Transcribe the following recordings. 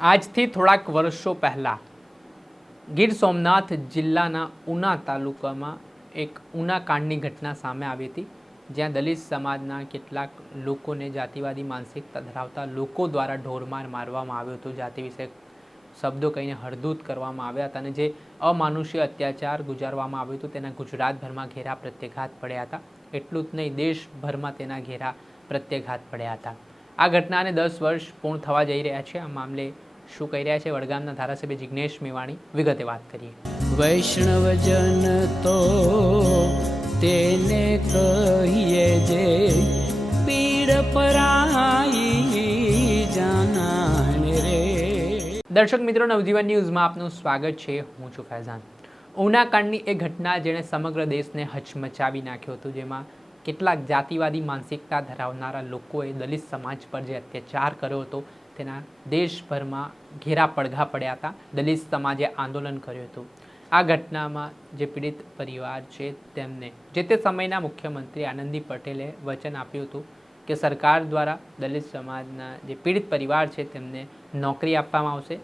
આજથી થોડાક વર્ષો પહેલાં ગીર સોમનાથ જિલ્લાના ઉના તાલુકામાં એક ઉના કાંડની ઘટના સામે આવી હતી, જ્યાં દલિત સમાજના કેટલાક લોકોને જાતિવાદી માનસિકતા ધરાવતા લોકો દ્વારા ઢોરમાર મારવામાં આવ્યો હતો. જાતિ વિશે શબ્દો કહીને હળદૂત કરવામાં આવ્યા હતા અને જે અમાનુષી અત્યાચાર ગુજારવામાં આવ્યો હતો તેના ગુજરાતભરમાં ઘેરા પ્રત્યાઘાત પડ્યા હતા. એટલું જ નહીં, દેશભરમાં તેના ઘેરા પ્રત્યાઘાત પડ્યા હતા. આ ઘટનાને 10 વર્ષ પૂર્ણ થવા જઈ રહ્યા છે. આ મામલે શું કહી રહ્યા છે વડગામના ધારાસભ્ય જિગ્નેશ મેવાણી, વિગતે વાત કરીએ. વૈષ્ણવજન તો તેને કહીએ જે પીડ પરાઈ જાનાને રે. દર્શક મિત્રો, નવજીવન ન્યૂઝમાં આપનું સ્વાગત છે. હું છું ફૈઝાન. ઉના કાંડની એ ઘટના જેણે સમગ્ર દેશને હચમચાવી નાખ્યો હતો, જેમાં કેટલાક જાતિવાદી માનસિકતા ધરાવનારા લોકોએ દલિત સમાજ પર જે અત્યાચાર કર્યો હતો તેના દેશભરમાં ઘેરા પડઘા પડ્યા હતા. દલિત સમાજે આંદોલન કર્યું હતું. આ ઘટનામાં જે પીડિત પરિવાર છે તેમને જે તે સમયના મુખ્યમંત્રી આનંદી પટેલે વચન આપ્યું હતું કે સરકાર દ્વારા દલિત સમાજના જે પીડિત પરિવાર છે તેમને નોકરી આપવામાં આવશે,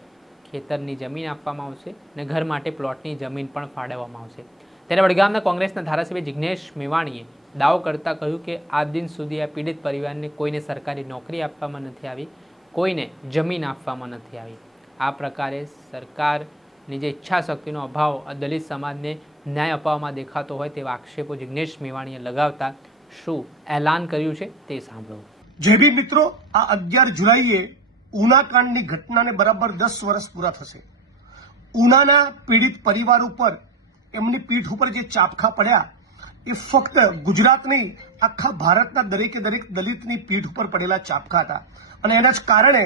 ખેતરની જમીન આપવામાં આવશે અને ઘર માટે પ્લોટની જમીન પણ ફાળવવામાં આવશે. ત્યારે વડગામના કોંગ્રેસના ધારાસભ્ય જિગ્નેશ મેવાણીએ દાવો કરતાં કહ્યું કે આજ દિન સુધી આ પીડિત પરિવારને કોઈને સરકારી નોકરી આપવામાં નથી આવી, કોઈને જમીન આપવામાં નથી આવી. આ પ્રકારે સરકારની જે ઈચ્છા શક્તિનો અભાવ દલિત સમાજને ન્યાય અપાવવામાં દેખાતો હોય તેવા આક્ષેપો જિગ્નેશ મેવાણીએ લગાવતા શું એલાન કર્યું છે તે સાંભળો. જય ભીમ મિત્રો, આ 11 જુલાઈએ ઉના કાંડની ઘટનાને બરાબર 10 વર્ષ પૂરા થશે. ઉનાના પીડિત પરિવાર ઉપર એમની પીઠ ઉપર જે ચાપખા પડ્યા એ ફક્ત ગુજરાત નહીં, આખા ભારતના દરેકે દરેક દલિતની પીઠ ઉપર પડેલા ચાપખા હતા. અને એના જ કારણે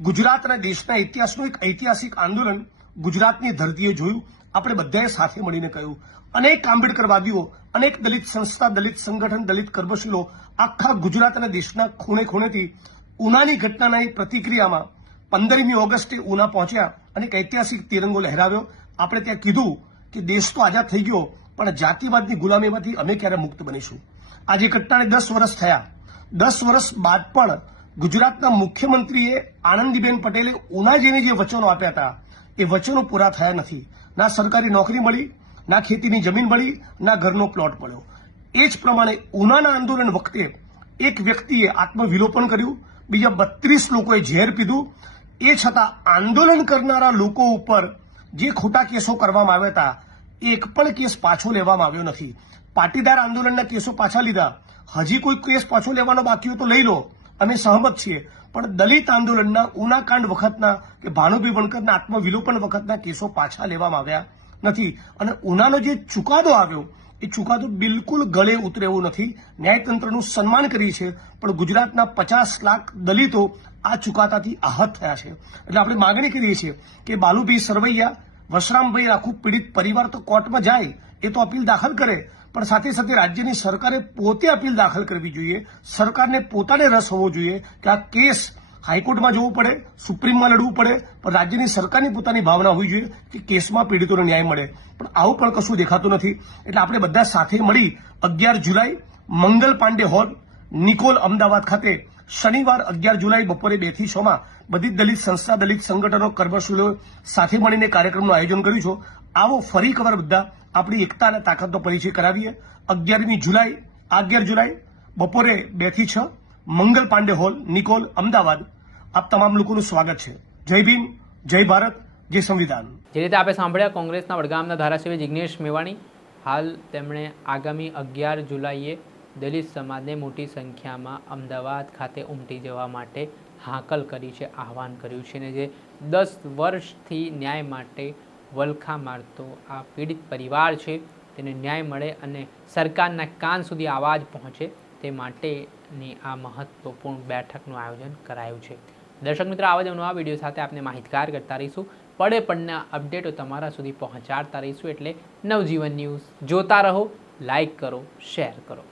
ગુજરાત અને દેશના ઇતિહાસનું એક ઐતિહાસિક આંદોલન ગુજરાતની ધરતીએ જોયું. આપણે બધાએ સાથે મળીને કહ્યું. અનેક આંબેડકરવાદીઓ, અનેક દલિત સંસ્થા, દલિત સંગઠન, દલિત કર્મશીલો આખા ગુજરાત અને દેશના ખૂણે ખૂણેથી ઉનાની ઘટનાના પ્રતિક્રિયામાં 15મી ઓગસ્ટે ઉના પહોંચ્યા અને એક ઐતિહાસિક તિરંગો લહેરાવ્યો. આપણે ત્યાં કીધું કે દેશ તો આઝાદ થઈ ગયો, પણ જાતિવાદની ગુલામીમાંથી અમે ક્યારે મુક્ત બનીશું. આજે ઘટનાને 10 વર્ષ થયા. 10 વર્ષ બાદ પણ ગુજરાતના મુખ્યમંત્રીએ આનંદીબેન પટેલે ઉના જઈને જે વચનો આપ્યા હતા એ વચનો પૂરા થયા નથી. ના સરકારી નોકરી મળી, ના ખેતીની જમીન મળી, ના ઘરનો પ્લોટ મળ્યો. એ જ પ્રમાણે ઉનાના આંદોલન વખતે એક વ્યક્તિએ આત્મવિલોપન કર્યું, બીજા 32 લોકોએ ઝેર પીધું. એ છતાં આંદોલન કરનારા લોકો ઉપર જે ખોટા કેસો કરવામાં આવ્યા હતા એક પણ કેસ પાછો લેવામાં આવ્યો નથી. પાટીદાર આંદોલનના કેસો પાછા લીધા. હજી કોઈ કેસ પાછો લેવાનો બાકી હોય તો લઈ લો, અમે સહમત છીએ. પણ દલિત આંદોલનના ઉનાકાંડ વખતના કે ભાનુભાઈ વણકરના આત્મવિલોપન વખતના કેસો પાછા લેવામાં આવ્યા નથી. અને ઉનાનો જે ચુકાદો આવ્યો એ ચુકાદો બિલકુલ ગળે ઉતરે એવું નથી. ન્યાયતંત્રનું સન્માન કરી છે, પણ ગુજરાતના 50 લાખ દલિતો આ ચુકાદાથી આહત થયા છે. એટલે આપણે માગણી કરીએ છીએ કે બાલુભાઈ સરવૈયા, વશરામભાઈ, આખું પીડિત પરિવાર તો કોર્ટમાં જાય, એ તો અપીલ દાખલ કરે, પણ સાથે સાથે રાજ્યની સરકારે પોતે અપીલ દાખલ કરવી જોઈએ. સરકારને પોતાને રસ હોવો જોઈએ કે આ કેસ હાઈકોર્ટમાં જવું પડે, સુપ્રીમમાં લડવું પડે, પણ રાજ્યની સરકારની પોતાની ભાવના હોવી જોઈએ કે કેસમાં પીડિતોને ન્યાય મળે. પણ આવું પણ કશું દેખાતું નથી. એટલે આપણે બધા સાથે મળી 11 જુલાઈ મંગલ પાંડે હોલ, નિકોલ, અમદાવાદ ખાતે શનિવાર 11 જુલાઈ બપોરે 2 થી 6 બધી દલિત સંસ્થા, દલિત સંગઠનો, કર્મશીલો સાથે મળીને કાર્યક્રમનું આયોજન કર્યું છે. આવો ફરી એકવાર બધા આપણી એકતા અને તાકાતનો પરિચય કરાવીએ. 11મી જુલાઈ, 11 જુલાઈ બપોરે 2 થી 6 મંગલ પાંડે હોલ, નિકોલ, અમદાવાદ. આપ તમામ લોકોનું સ્વાગત છે. જય ભીમ, જય ભારત, જય સંવિધાન. જે રીતે આપણે સાંભળ્યા કોંગ્રેસના વડગામના ધારાસભ્ય જિગ્નેશ મેવાણી, હાલ તેમણે આગામી 11 જુલાઈએ દલિત સમાજને મોટી સંખ્યામાં અમદાવાદ ખાતે ઉમટી જવા માટે હાકલ કરી છે, આહવાન કર્યું છે. અને જે 10 વર્ષથી ન્યાય માટે વલખા મારતો આ પીડિત પરિવાર છે તેને ન્યાય મળે અને સરકારના કાન સુધી અવાજ પહોંચે તે માટેની આ મહત્વપૂર્ણ બેઠકનું આયોજન કરાયું છે. દર્શક મિત્રો, આવા જ નવા વિડીયો સાથે આપણે માહિતગાર કરતા રહીશું. પડે પડના અપડેટો તમારા સુધી પહોંચાડતા રહીશું. એટલે નવજીવન ન્યૂઝ જોતા રહો, લાઈક કરો, શેર કરો.